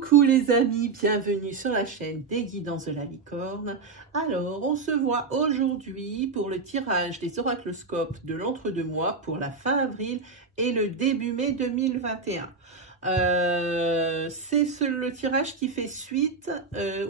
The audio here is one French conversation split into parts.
Coucou les amis, bienvenue sur la chaîne des Guidances de la Licorne. Alors, on se voit aujourd'hui pour le tirage des oracloscopes de l'entre-deux-mois pour la fin avril et le début mai 2021. C'est le tirage qui fait suite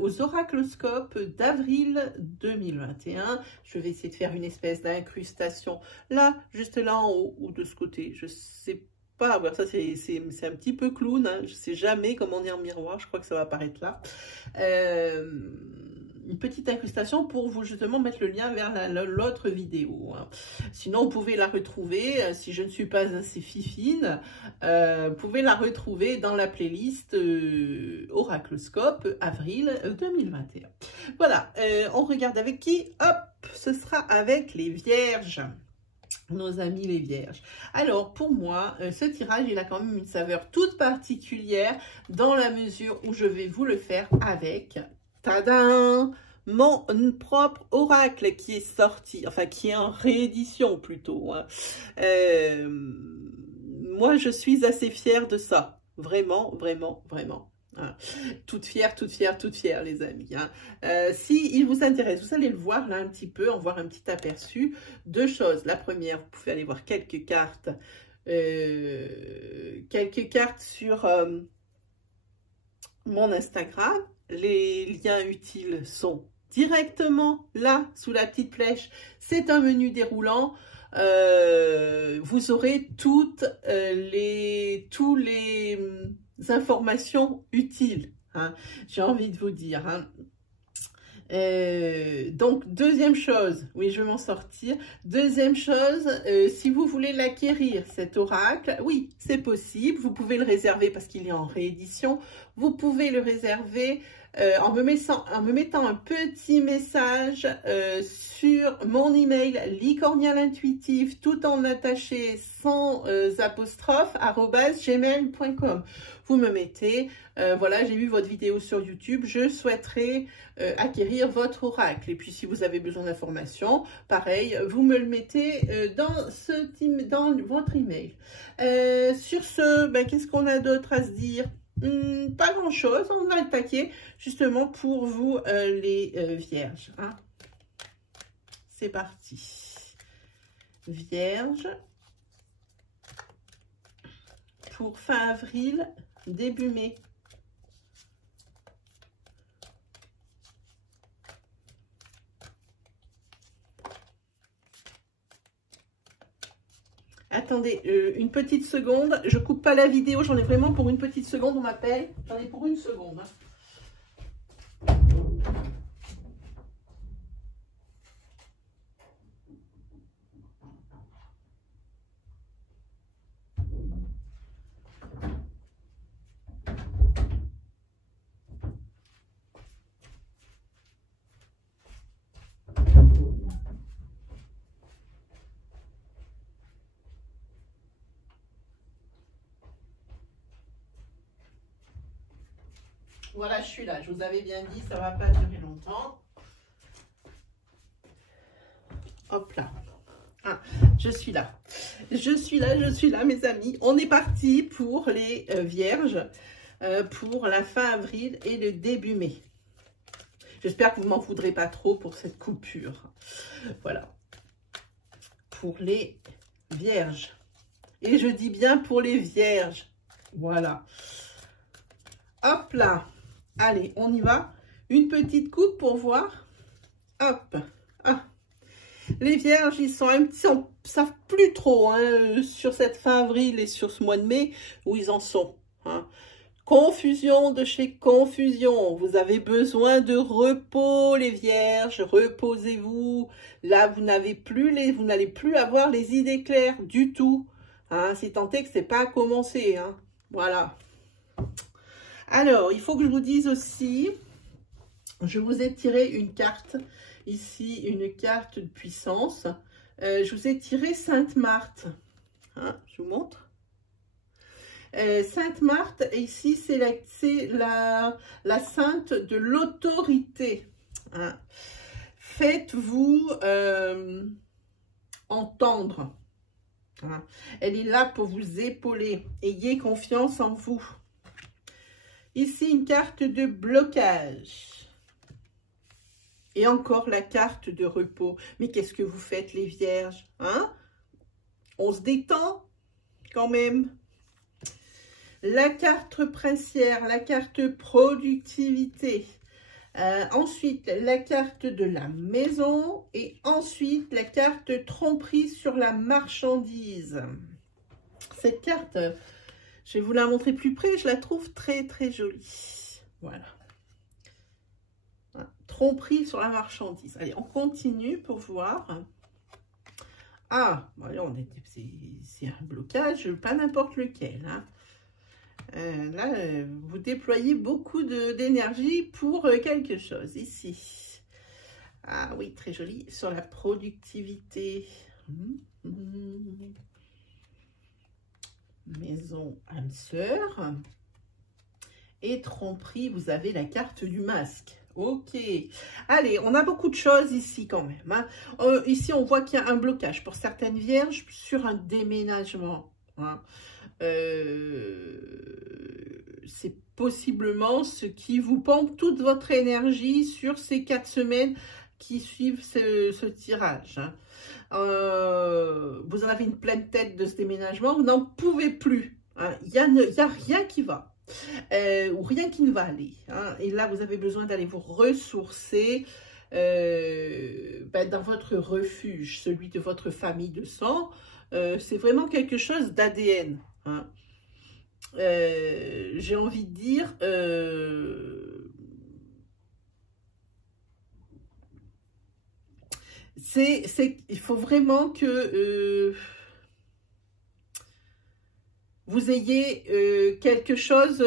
aux oracloscopes d'avril 2021. Je vais essayer de faire une espèce d'incrustation là, juste là en haut ou de ce côté. Je sais pas, voilà, ça c'est un petit peu clown, hein. Je sais jamais comment dire miroir, je crois que ça va apparaître là. Une petite incrustation pour vous justement mettre le lien vers l'autre vidéo, hein. Sinon vous pouvez la retrouver, si je ne suis pas assez fifine, vous pouvez la retrouver dans la playlist Oracloscope avril 2021. Voilà, on regarde avec qui? Hop, ce sera avec les Vierges. Nos amis les Vierges. Alors, pour moi, ce tirage, il a quand même une saveur toute particulière dans la mesure où je vais vous le faire avec, tadam, mon propre oracle qui est sorti, enfin, qui est en réédition plutôt, hein. Moi, je suis assez fière de ça. Vraiment, vraiment, vraiment. Hein. Toute fière, les amis. Hein. Si il vous intéresse, vous allez le voir là un petit peu, en voir un petit aperçu. Deux choses. La première, vous pouvez aller voir quelques cartes sur mon Instagram. Les liens utiles sont directement là, sous la petite flèche. C'est un menu déroulant. Vous aurez toutes tous les informations utiles, hein, j'ai envie de vous dire, hein. Donc, deuxième chose, oui, je vais m'en sortir. Deuxième chose, si vous voulez l'acquérir, cet oracle, oui, c'est possible. Vous pouvez le réserver parce qu'il est en réédition. Vous pouvez le réserver en me mettant un petit message sur mon email licornialintuitif, tout en attaché, sans apostrophe, @gmail.com. Vous me mettez, voilà, j'ai vu votre vidéo sur YouTube, je souhaiterais acquérir votre oracle. Et puis, si vous avez besoin d'informations, pareil, vous me le mettez dans votre email. Sur ce, ben, qu'est-ce qu'on a d'autre à se dire? Pas grand-chose, on va attaquer justement pour vous les Vierges. Hein. C'est parti. Vierge, pour fin avril, début mai. Attendez, une petite seconde, je coupe pas la vidéo, j'en ai vraiment pour une petite seconde, on m'appelle, j'en ai pour une seconde. Hein. Voilà, je suis là. Je vous avais bien dit, ça ne va pas durer longtemps. Hop là. Ah, je suis là. Je suis là, mes amis. On est parti pour les Vierges, pour la fin avril et le début mai. J'espère que vous ne m'en voudrez pas trop pour cette coupure. Voilà. Pour les Vierges. Et je dis bien pour les Vierges. Voilà. Hop là. Allez, on y va. Une petite coupe pour voir. Hop. Ah. Les Vierges, ils sont un petit... Ils ne savent plus trop hein, sur cette fin avril et sur ce mois de mai où ils en sont. Hein. Confusion de chez confusion. Vous avez besoin de repos, les Vierges. Reposez-vous. Là, vous n'allez plus avoir les idées claires du tout. Hein, si tant est que ce n'est pas commencé. Hein. Voilà. Alors, il faut que je vous dise aussi, je vous ai tiré une carte, ici, une carte de puissance. Je vous ai tiré Sainte Marthe. Hein, je vous montre. Sainte Marthe, ici, c'est la sainte de l'autorité. Hein. Faites-vous entendre. Hein. Elle est là pour vous épauler. Ayez confiance en vous. Ici, une carte de blocage. Et encore la carte de repos. Mais qu'est-ce que vous faites, les vierges, hein? On se détend quand même. La carte princière, la carte productivité. Ensuite, la carte de la maison. Et ensuite, la carte tromperie sur la marchandise. Cette carte, je vais vous la montrer plus près. Je la trouve très, très jolie. Voilà. Tromperie sur la marchandise. Allez, on continue pour voir. Ah, voilà, c'est un blocage, pas n'importe lequel. Hein. Là, vous déployez beaucoup d'énergie pour quelque chose, ici. Ah oui, très joli. Sur la productivité. Maison âme sœur. Et tromperie, vous avez la carte du masque. Ok. Allez, on a beaucoup de choses ici quand même. Hein. Ici, on voit qu'il y a un blocage pour certaines vierges sur un déménagement. Hein. C'est possiblement ce qui vous pompe toute votre énergie sur ces 4 semaines qui suivent ce tirage. Hein. Vous en avez une pleine tête de ce déménagement, vous n'en pouvez plus. Hein. Il y a rien qui va. Ou rien qui ne va aller. Hein. Et là, vous avez besoin d'aller vous ressourcer dans votre refuge, celui de votre famille de sang. C'est vraiment quelque chose d'ADN. Hein. J'ai envie de dire... il faut vraiment que... vous ayez quelque chose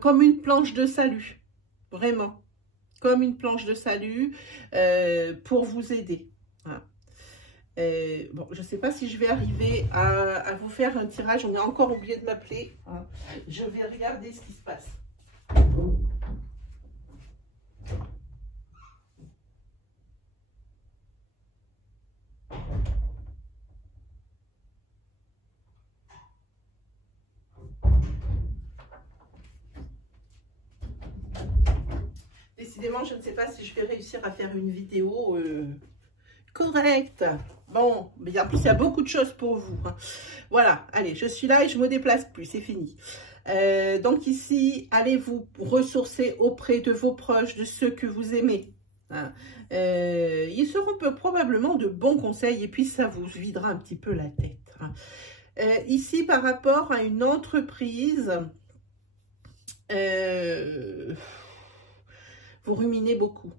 comme une planche de salut, vraiment, comme une planche de salut pour vous aider. Voilà. Bon, je ne sais pas si je vais arriver à vous faire un tirage, on a encore oublié de m'appeler. Hein. Je vais regarder ce qui se passe. Décidément, je ne sais pas si je vais réussir à faire une vidéo correcte. Bon, mais en plus, il y a beaucoup de choses pour vous. Hein. Voilà, allez, je suis là et je ne me déplace plus, c'est fini. Donc ici, allez vous ressourcer auprès de vos proches, de ceux que vous aimez. Hein. Ils seront probablement de bons conseils et puis ça vous videra un petit peu la tête. Hein. Ici, par rapport à une entreprise... vous ruminez beaucoup.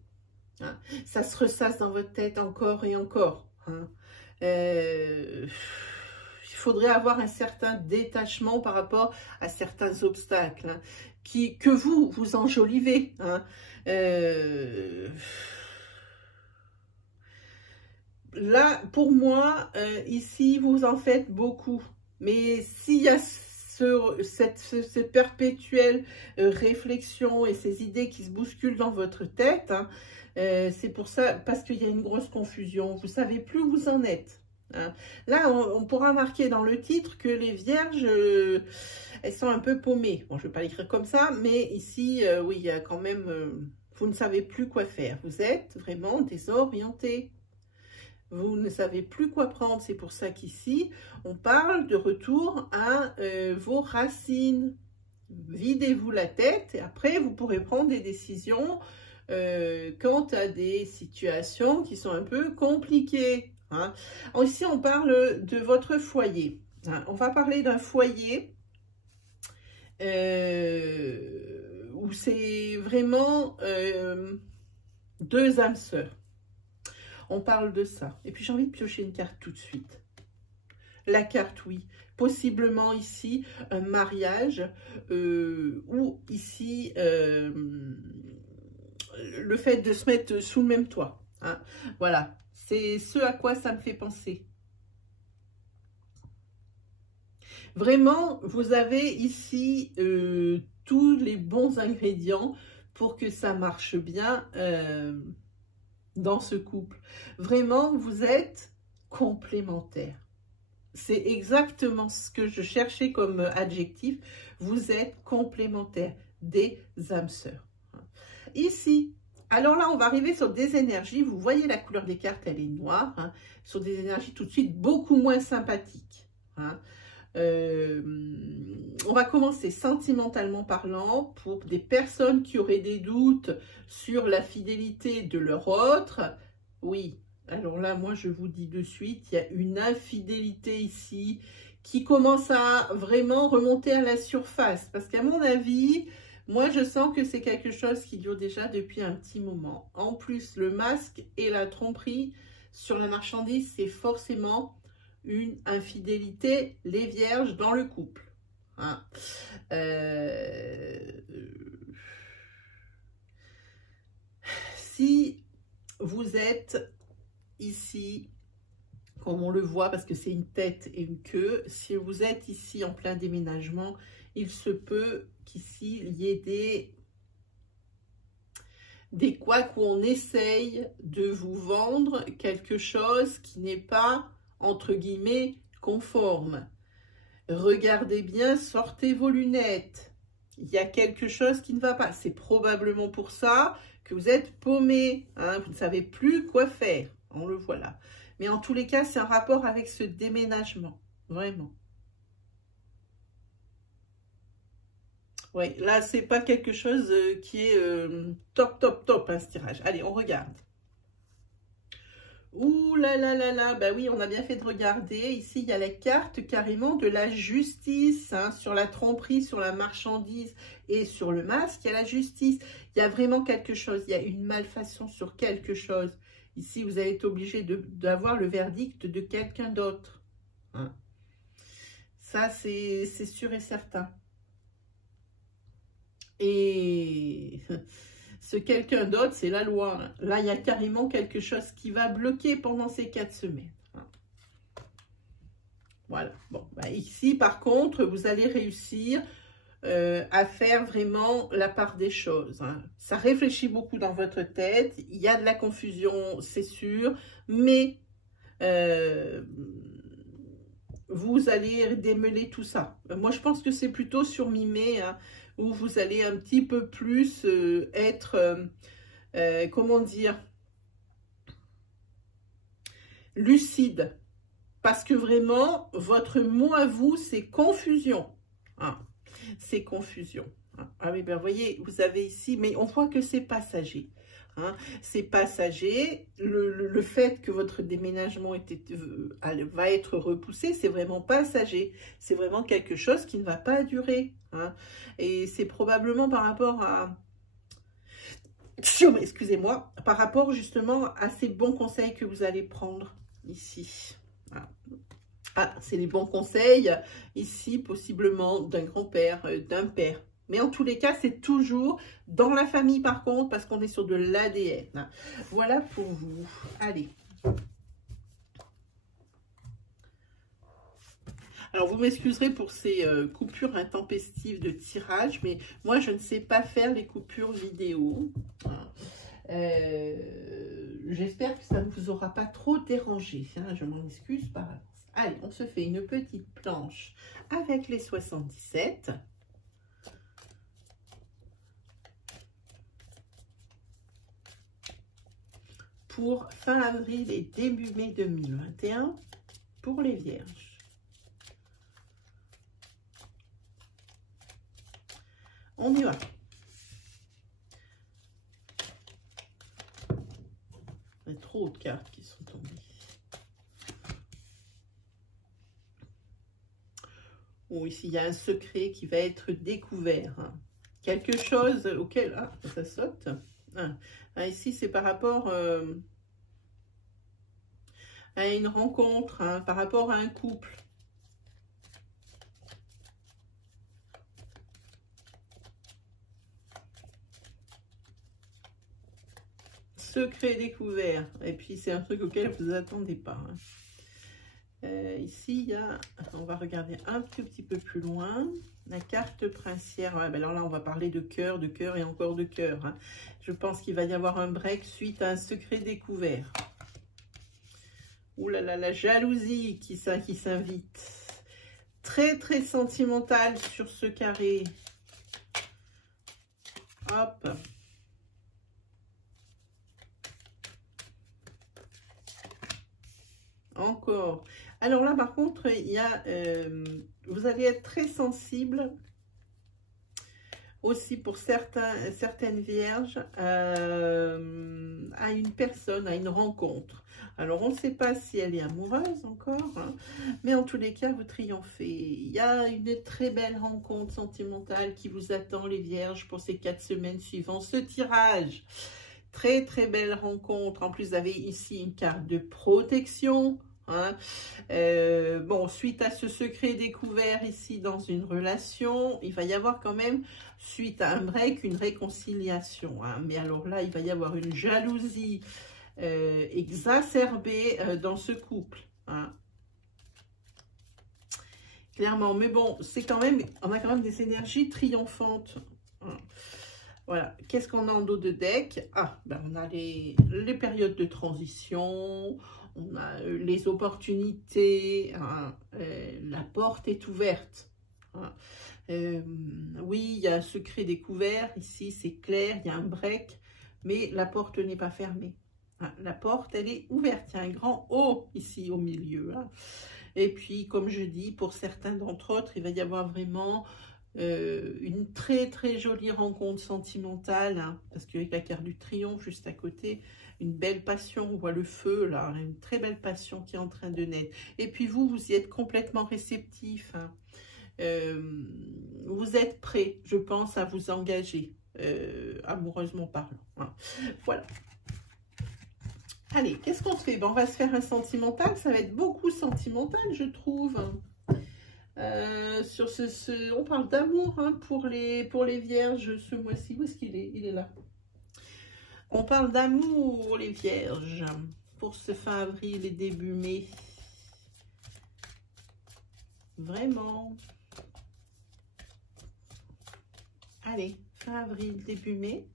Hein. Ça se ressasse dans votre tête encore et encore. Hein. Il faudrait avoir un certain détachement par rapport à certains obstacles hein, que vous enjolivez. Hein. Là, pour moi, ici, vous en faites beaucoup. Mais s'il y a cette perpétuelle réflexion et ces idées qui se bousculent dans votre tête, hein, c'est pour ça, parce qu'il y a une grosse confusion. Vous ne savez plus où vous en êtes. Hein. Là, on pourra marquer dans le titre que les vierges, elles sont un peu paumées. Bon, je ne vais pas l'écrire comme ça, mais ici, oui, il y a quand même... vous ne savez plus quoi faire. Vous êtes vraiment désorienté. Vous ne savez plus quoi prendre. C'est pour ça qu'ici, on parle de retour à vos racines. Videz-vous la tête et après, vous pourrez prendre des décisions quant à des situations qui sont un peu compliquées. Hein. Ici, on parle de votre foyer. Hein. On va parler d'un foyer où c'est vraiment 2 âmes sœurs. On parle de ça. Et puis, j'ai envie de piocher une carte tout de suite. La carte, oui. Possiblement ici, un mariage ou ici, le fait de se mettre sous le même toit. Hein. Voilà. C'est ce à quoi ça me fait penser. Vraiment, vous avez ici tous les bons ingrédients pour que ça marche bien dans ce couple. Vraiment, vous êtes complémentaires. c'est exactement ce que je cherchais comme adjectif. Vous êtes complémentaires, des âmes sœurs. Ici, alors là, on va arriver sur des énergies. Vous voyez la couleur des cartes, elle est noire. Hein, sur des énergies tout de suite beaucoup moins sympathiques. Hein. On va commencer sentimentalement parlant pour des personnes qui auraient des doutes sur la fidélité de leur autre. Oui, alors là, moi, je vous dis de suite, il y a une infidélité ici qui commence à vraiment remonter à la surface. Parce qu'à mon avis, moi, je sens que c'est quelque chose qui dure déjà depuis un petit moment. En plus, le masque et la tromperie sur la marchandise, c'est forcément une infidélité, les vierges dans le couple. Hein. Si vous êtes ici, comme on le voit, parce que c'est une tête et une queue, si vous êtes ici en plein déménagement, il se peut qu'ici, il y ait des couacs où on essaye de vous vendre quelque chose qui n'est pas, entre guillemets, conforme. Regardez bien, sortez vos lunettes. Il y a quelque chose qui ne va pas. C'est probablement pour ça que vous êtes paumé. Hein, vous ne savez plus quoi faire. On le voit là. Mais en tous les cas, c'est un rapport avec ce déménagement. Vraiment. Oui, là, c'est pas quelque chose qui est top, hein, ce tirage. Allez, on regarde. Ouh là là là là, bah oui, on a bien fait de regarder. Ici, il y a la carte carrément de la justice, hein, sur la tromperie, sur la marchandise et sur le masque. Il y a la justice. Il y a vraiment quelque chose. Il y a une malfaçon sur quelque chose. Ici, vous allez être obligé d'avoir le verdict de quelqu'un d'autre. Hein. Ça, c'est sûr et certain. Et ce quelqu'un d'autre, c'est la loi. Là, il y a carrément quelque chose qui va bloquer pendant ces 4 semaines. Voilà. Bon, bah ici, par contre, vous allez réussir à faire vraiment la part des choses. Hein. Ça réfléchit beaucoup dans votre tête. Il y a de la confusion, c'est sûr. Mais vous allez démêler tout ça. Moi, je pense que c'est plutôt sur mi-mai, hein, où vous allez un petit peu plus être, comment dire, lucide. Parce que vraiment, votre mot à vous, c'est confusion. Hein, c'est confusion. Hein. Ah oui, ben vous voyez, vous avez ici, mais on voit que c'est passager. Hein, c'est passager. Le fait que votre déménagement va être repoussé, c'est vraiment passager. C'est vraiment quelque chose qui ne va pas durer. Hein, et c'est probablement par rapport à... Excusez-moi, par rapport justement à ces bons conseils que vous allez prendre ici. Voilà. Ah, c'est les bons conseils ici, possiblement d'un grand-père, d'un père. Mais en tous les cas, c'est toujours dans la famille par contre, parce qu'on est sur de l'ADN. Voilà pour vous. Allez. Alors, vous m'excuserez pour ces coupures intempestives de tirage, mais moi, je ne sais pas faire les coupures vidéo. J'espère que ça ne vous aura pas trop dérangé. Hein, je m'en excuse par avance. Allez, on se fait une petite planche avec les 77. Pour fin avril et début mai 2021 pour les vierges. On y va. Il y a trop de cartes qui sont tombées. Oh, ici, il y a un secret qui va être découvert. Hein. Quelque chose auquel... Ah, ça saute. Ah, ici, c'est par rapport à une rencontre, hein, par rapport à un couple. Secret découvert. Et puis, c'est un truc auquel vous ne attendez pas. Hein. Ici, il y a... On va regarder un tout petit peu plus loin. La carte princière. Ouais, ben alors là, on va parler de cœur et encore de cœur. Hein. Je pense qu'il va y avoir un break suite à un secret découvert. Ouh là là, la jalousie qui s'invite. Très, très sentimental sur ce carré. Hop. Encore. Alors là, par contre, il y a, vous allez être très sensible aussi pour certaines vierges à une personne, à une rencontre. Alors, on ne sait pas si elle est amoureuse encore, hein, mais en tous les cas, vous triomphez. Il y a une très belle rencontre sentimentale qui vous attend, les vierges, pour ces 4 semaines suivant ce tirage. Très, très belle rencontre. En plus, vous avez ici une carte de protection. Hein. Bon, suite à ce secret découvert ici dans une relation, il va y avoir quand même, suite à un break, une réconciliation. Hein. Mais alors là, il va y avoir une jalousie exacerbée dans ce couple. Hein. Clairement, mais bon, c'est quand même, on a quand même des énergies triomphantes. Hein. Voilà, qu'est-ce qu'on a en dos de deck? Ah, ben on a les périodes de transition, on a les opportunités, hein, la porte est ouverte. Hein. Oui, il y a un secret découvert, ici c'est clair, il y a un break, mais la porte n'est pas fermée. Hein. La porte, elle est ouverte, il y a un grand O ici au milieu. Hein. Et puis, comme je dis, pour certains d'entre autres, il va y avoir vraiment une très très jolie rencontre sentimentale, hein, parce qu'avec la carte du triomphe juste à côté, une belle passion, on voit le feu là, une très belle passion qui est en train de naître. Et puis vous y êtes complètement réceptif, hein. Vous êtes prêt, je pense, à vous engager, amoureusement parlant. Hein. Voilà. Allez, qu'est-ce qu'on se fait? Ben, on va se faire un sentimental, ça va être beaucoup sentimental, je trouve. Sur on parle d'amour, hein, pour les vierges ce mois-ci. Où est-ce qu'il est? Il est là. On parle d'amour, les vierges, pour ce fin avril et début mai. Vraiment. Allez, fin avril, début mai.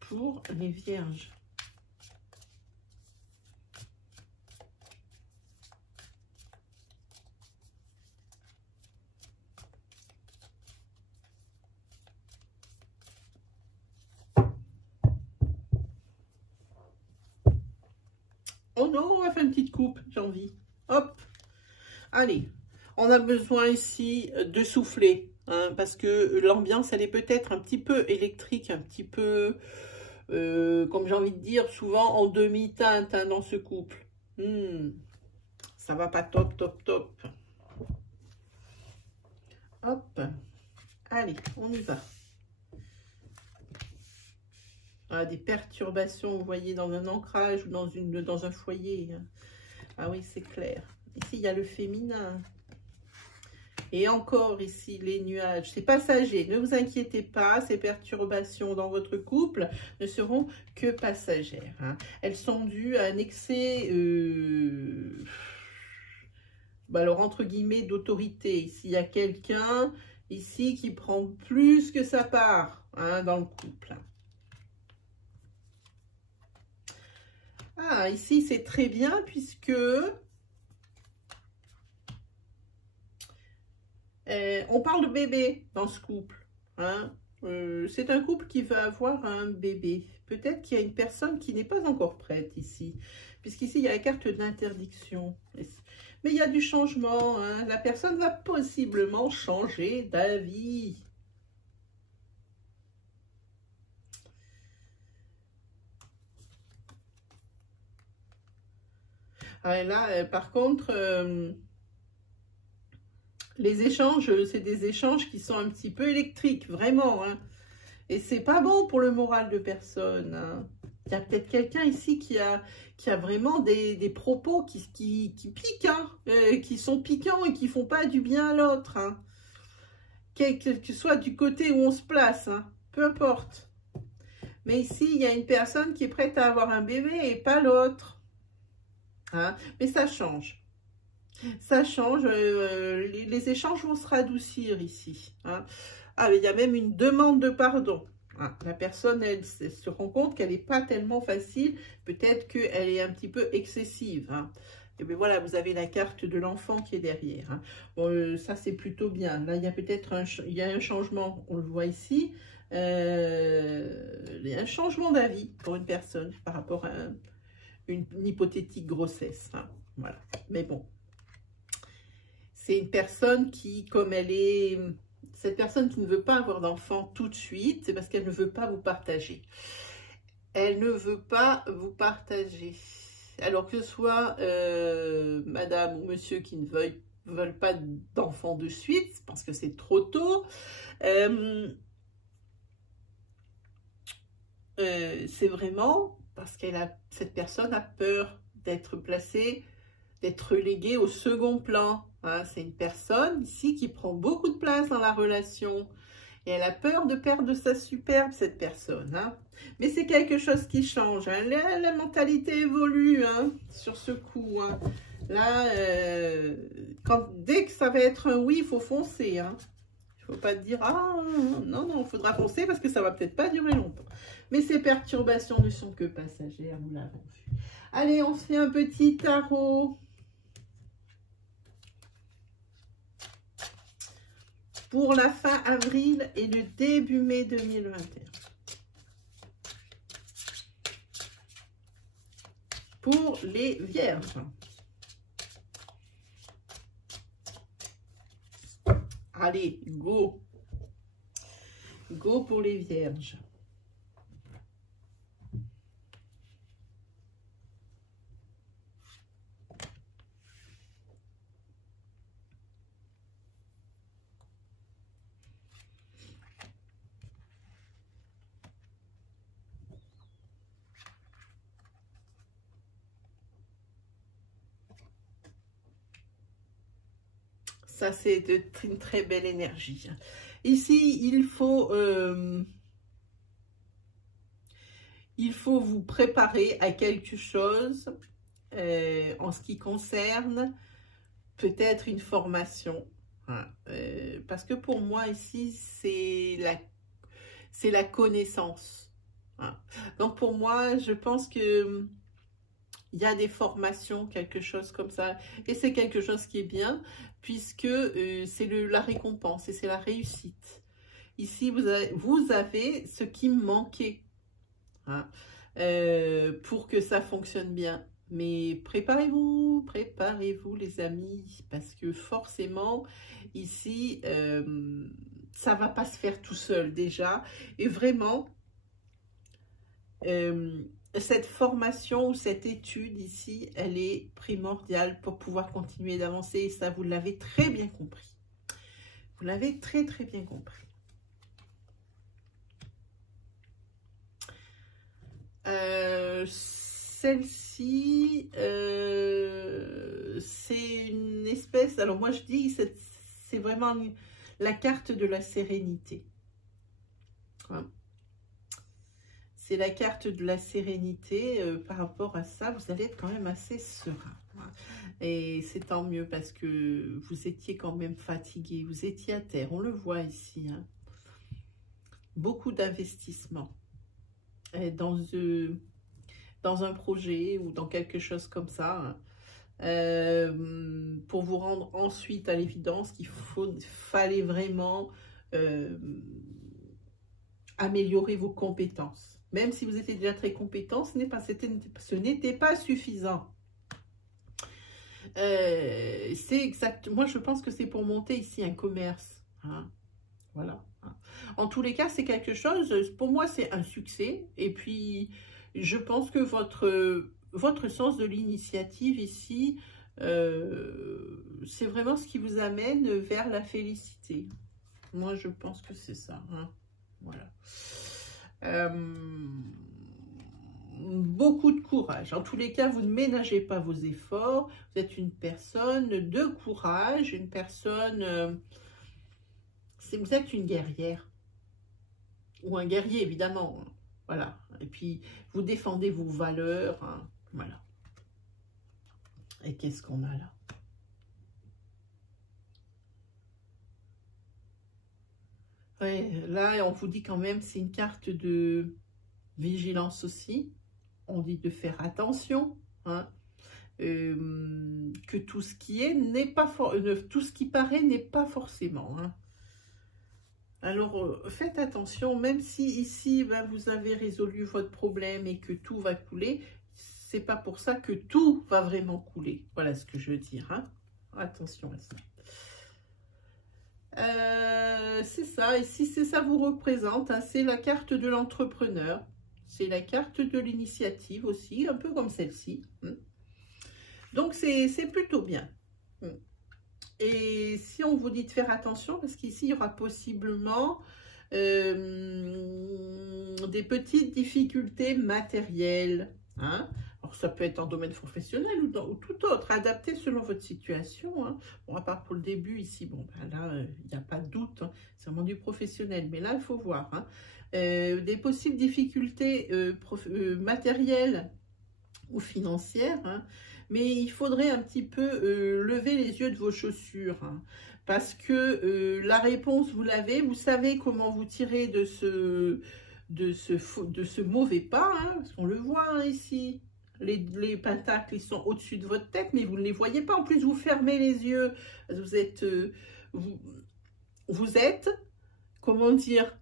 Pour les vierges. Oh non, on va faire une petite coupe, j'ai envie. Hop. Allez, on a besoin ici de souffler, hein, parce que l'ambiance, elle est peut-être un petit peu électrique, un petit peu, comme j'ai envie de dire, souvent en demi-teinte, hein, dans ce couple. Ça va pas top, top, top. Hop. Allez, on y va. Ah, des perturbations, vous voyez, dans un ancrage ou dans un foyer. Hein. Ah oui, c'est clair. Ici, il y a le féminin. Et encore ici, les nuages. C'est passager. Ne vous inquiétez pas, ces perturbations dans votre couple ne seront que passagères. Hein. Elles sont dues à un excès, alors entre guillemets, d'autorité. Ici, il y a quelqu'un ici qui prend plus que sa part, hein, dans le couple. Ah, ici, c'est très bien puisque on parle de bébé dans ce couple. Hein. C'est un couple qui veut avoir un bébé. Peut-être qu'il y a une personne qui n'est pas encore prête ici, puisqu'ici, il y a la carte d'interdiction. Mais il y a du changement. Hein. La personne va possiblement changer d'avis. Ah, là, par contre, les échanges, c'est des échanges qui sont un petit peu électriques, vraiment. Hein. Et c'est pas bon pour le moral de personne. Hein. Il y a peut-être quelqu'un ici qui a vraiment des propos qui piquent, hein, qui sont piquants et qui font pas du bien à l'autre. Hein. Quel que soit du côté où on se place, hein, peu importe. Mais ici, il y a une personne qui est prête à avoir un bébé et pas l'autre. Hein, mais ça change. Ça change. Les échanges vont se radoucir ici. Hein. Ah, mais il y a même une demande de pardon. Hein, la personne, elle se rend compte qu'elle n'est pas tellement facile. Peut-être qu'elle est un petit peu excessive. Hein. Et bien voilà, vous avez la carte de l'enfant qui est derrière. Hein. Bon, ça, c'est plutôt bien. Là, il y a peut-être un changement. On le voit ici. Il y a un changement d'avis pour une personne par rapport à une hypothétique grossesse. Hein. Voilà. Mais bon. C'est une personne qui, comme elle est... Cette personne qui ne veut pas avoir d'enfant tout de suite, c'est parce qu'elle ne veut pas vous partager. Elle ne veut pas vous partager. Alors que ce soit madame ou monsieur qui ne veulent pas d'enfant de suite, parce que c'est trop tôt, c'est vraiment parce cette personne a peur d'être placée, d'être reléguée au second plan. Hein, c'est une personne ici qui prend beaucoup de place dans la relation. Et elle a peur de perdre sa superbe, cette personne. Hein. Mais c'est quelque chose qui change. Hein. La mentalité évolue hein, sur ce coup. Hein. Là, dès que ça va être un oui, il faut foncer. Hein. Il ne faut pas dire, ah, non, non, il faudra foncer parce que ça va peut-être pas durer longtemps. Mais ces perturbations ne sont que passagères, nous l'avons vu. Allez, on se fait un petit tarot. Pour la fin avril et le début mai 2021. Pour les vierges. Allez, go. Go pour les vierges. Ça, c'est une très belle énergie. Ici, il faut vous préparer à quelque chose en ce qui concerne peut-être une formation. Hein, parce que pour moi, ici, c'est la connaissance. Hein. Donc, pour moi, je pense que il y a des formations, quelque chose comme ça. Et c'est quelque chose qui est bien, puisque c'est la récompense et c'est la réussite. Ici, vous avez ce qui me manquait hein, pour que ça fonctionne bien. Mais préparez-vous les amis, parce que forcément, ici, ça ne va pas se faire tout seul déjà. Et vraiment, cette formation ou cette étude ici, elle est primordiale pour pouvoir continuer d'avancer. Et ça, vous l'avez très bien compris. Vous l'avez très, très bien compris. Celle-ci, c'est une espèce... Alors, moi, je dis, c'est vraiment la carte de la sérénité. Hein. C'est la carte de la sérénité. Par rapport à ça, vous allez être quand même assez serein. Hein. Et c'est tant mieux parce que vous étiez quand même fatigué. Vous étiez à terre. On le voit ici. Hein. Beaucoup d'investissement dans un projet ou dans quelque chose comme ça. Hein. Pour vous rendre ensuite à l'évidence qu'il fallait vraiment améliorer vos compétences. Même si vous étiez déjà très compétent, ce n'était pas suffisant. C'est exact. Moi, je pense que c'est pour monter ici un commerce. Hein. Voilà. Hein. En tous les cas, c'est quelque chose, pour moi, c'est un succès. Et puis, je pense que votre sens de l'initiative ici, c'est vraiment ce qui vous amène vers la félicité. Moi, je pense que c'est ça. Hein. Voilà. Beaucoup de courage. En tous les cas, vous ne ménagez pas vos efforts. Vous êtes une personne de courage, une personne... vous êtes une guerrière. Ou un guerrier, évidemment. Hein. Voilà. Et puis, vous défendez vos valeurs. Hein. Voilà. Et qu'est-ce qu'on a là? Ouais, là, on vous dit quand même, c'est une carte de vigilance aussi. On dit de faire attention, hein, que tout ce qui est n'est pas tout ce qui paraît n'est pas forcément. Hein. Alors, faites attention, même si ici, ben, vous avez résolu votre problème et que tout va couler, c'est pas pour ça que tout va vraiment couler. Voilà ce que je veux dire. Hein. Attention à ça. C'est ça, ici, c'est ça vous représente. Hein, c'est la carte de l'entrepreneur. C'est la carte de l'initiative aussi, un peu comme celle-ci. Donc, c'est plutôt bien. Et si on vous dit de faire attention, parce qu'ici, il y aura possiblement des petites difficultés matérielles. Hein. Alors, ça peut être en domaine professionnel ou tout autre, adapté selon votre situation. Hein. Bon, à part pour le début, ici, bon, ben là, il n'y a pas de doute. Hein. C'est vraiment du professionnel. Mais là, il faut voir. Hein. Des possibles difficultés matérielles ou financières, hein. Mais il faudrait un petit peu lever les yeux de vos chaussures, hein, parce que la réponse, vous l'avez, vous savez comment vous tirer de ce mauvais pas, hein, parce qu'on le voit hein, ici. Les pentacles, ils sont au-dessus de votre tête, mais vous ne les voyez pas. En plus, vous fermez les yeux. Vous êtes, vous êtes, comment dire,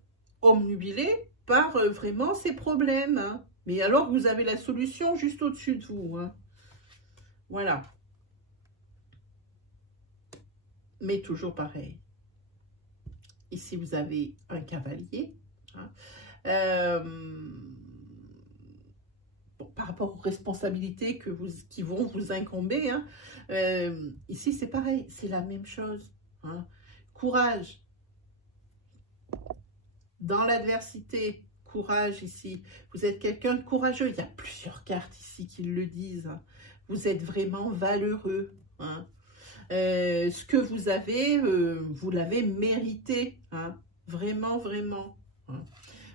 omnubilé par vraiment ces problèmes. Hein. Mais alors, vous avez la solution juste au-dessus de vous. Hein. Voilà. Mais toujours pareil. Ici, vous avez un cavalier. Hein. Bon, par rapport aux responsabilités qui vont vous incomber, hein, ici, c'est pareil. C'est la même chose. Hein. Courage. Dans l'adversité, courage ici. Vous êtes quelqu'un de courageux. Il y a plusieurs cartes ici qui le disent. Hein. Vous êtes vraiment valeureux. Hein. Ce que vous avez, vous l'avez mérité. Hein. Vraiment, vraiment. Hein.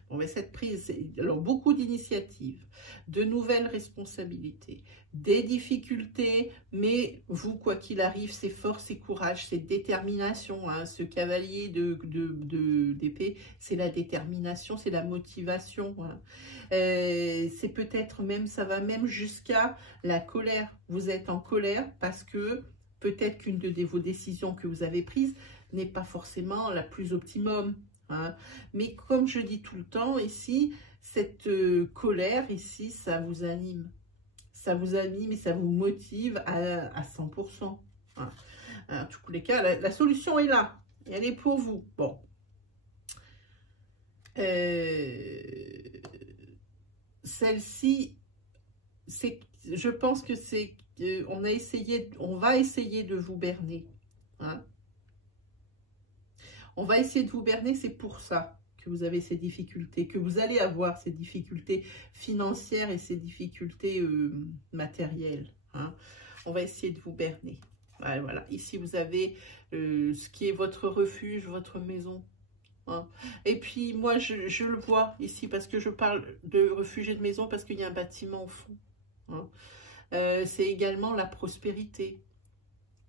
Bon, mais cette prise, alors beaucoup d'initiatives, de nouvelles responsabilités, des difficultés, mais vous, quoi qu'il arrive, c'est force et courage, c'est détermination. Hein. Ce cavalier d'épée, c'est la détermination, c'est la motivation. Hein. C'est peut-être même, ça va même jusqu'à la colère. Vous êtes en colère parce que peut-être qu'une de vos décisions que vous avez prises n'est pas forcément la plus optimum. Hein. Mais comme je dis tout le temps ici, cette colère ici, ça vous anime. Ça vous anime et ça vous motive à 100%. Hein. En tous les cas, la solution est là. Et elle est pour vous. Bon. Celle-ci, je pense que c'est... on va essayer de vous berner. Hein. On va essayer de vous berner, c'est pour ça que vous avez ces difficultés, que vous allez avoir ces difficultés financières et ces difficultés matérielles. Hein. On va essayer de vous berner. Ouais, voilà, ici vous avez ce qui est votre refuge, votre maison. Hein. Et puis moi, je le vois ici parce que je parle de refuge et de maison parce qu'il y a un bâtiment au fond. Hein. C'est également la prospérité,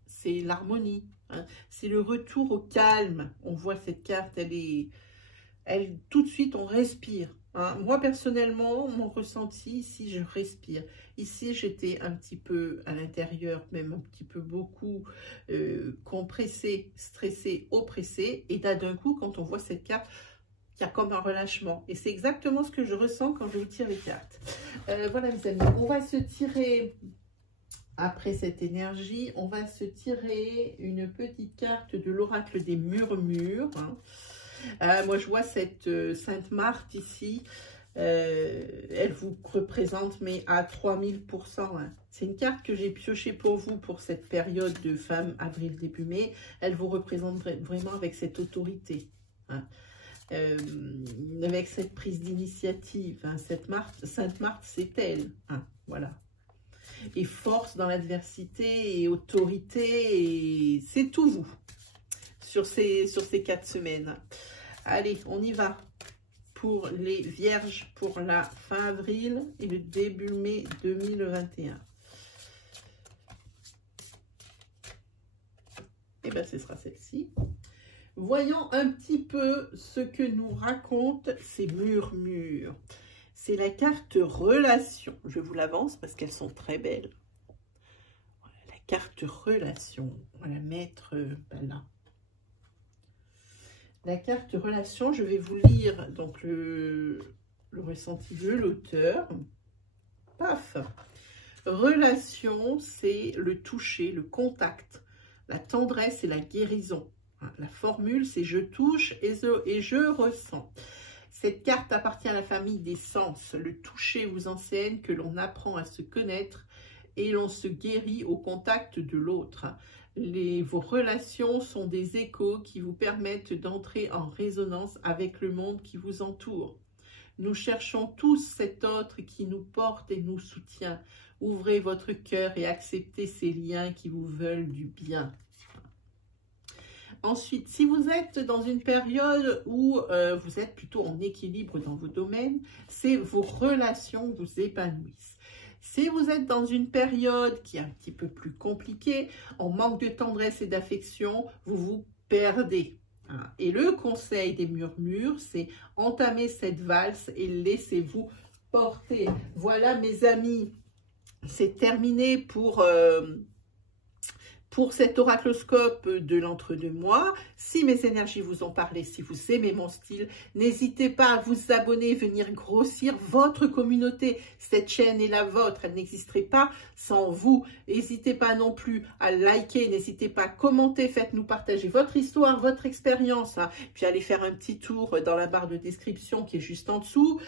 c'est l'harmonie. Hein. C'est le retour au calme. On voit cette carte, tout de suite, on respire. Hein. Moi, personnellement, mon ressenti, ici, je respire. Ici, j'étais un petit peu à l'intérieur, même un petit peu beaucoup compressée, stressée, oppressée. Et là, d'un coup, quand on voit cette carte, il y a comme un relâchement. Et c'est exactement ce que je ressens quand je vous tire les cartes. Voilà, mes amis, on va se tirer... Après cette énergie, on va se tirer une petite carte de l'oracle des murmures. Hein. Moi, je vois cette Sainte Marthe ici. Elle vous représente, mais à 3000%. Hein. C'est une carte que j'ai piochée pour vous pour cette période de femme avril début mai. Elle vous représente vraiment avec cette autorité. Hein. Avec cette prise d'initiative. Hein. Sainte Marthe, c'est elle. Hein. Voilà. Et force dans l'adversité et autorité, et c'est tout vous sur ces 4 semaines. Allez, on y va pour les vierges pour la fin avril et le début mai 2021. Et bien, ce sera celle-ci. Voyons un petit peu ce que nous racontent ces murmures. C'est la carte relation. Je vous l'avance parce qu'elles sont très belles. Voilà, la carte relation. On va la mettre là. La carte relation, je vais vous lire donc le ressenti de l'auteur. Paf. Relation, c'est le toucher, le contact, la tendresse et la guérison. La formule, c'est je touche et je ressens. Cette carte appartient à la famille des sens. Le toucher vous enseigne que l'on apprend à se connaître et l'on se guérit au contact de l'autre. Vos relations sont des échos qui vous permettent d'entrer en résonance avec le monde qui vous entoure. Nous cherchons tous cet autre qui nous porte et nous soutient. Ouvrez votre cœur et acceptez ces liens qui vous veulent du bien. Ensuite, si vous êtes dans une période où vous êtes plutôt en équilibre dans vos domaines, c'est vos relations vous épanouissent. Si vous êtes dans une période qui est un petit peu plus compliquée, en manque de tendresse et d'affection, vous vous perdez. Et le conseil des murmures, c'est entamer cette valse et laissez-vous porter. Voilà mes amis, c'est terminé pour cet oracloscope de l'entre-deux-mois. Si mes énergies vous ont parlé, si vous aimez mon style, n'hésitez pas à vous abonner, venir grossir votre communauté. Cette chaîne est la vôtre, elle n'existerait pas sans vous. N'hésitez pas non plus à liker, n'hésitez pas à commenter, faites-nous partager votre histoire, votre expérience. Puis allez faire un petit tour dans la barre de description qui est juste en dessous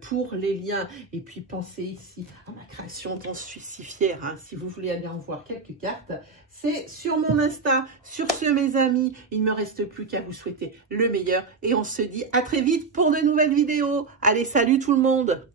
pour les liens. Et puis pensez ici à ma création dont je suis si fière. Si vous voulez aller en voir quelques cartes, c'est sur mon Insta. Sur ce, mes amis, il ne me reste plus qu'à vous souhaiter le meilleur et on se dit à très vite pour de nouvelles vidéos. Allez, salut tout le monde!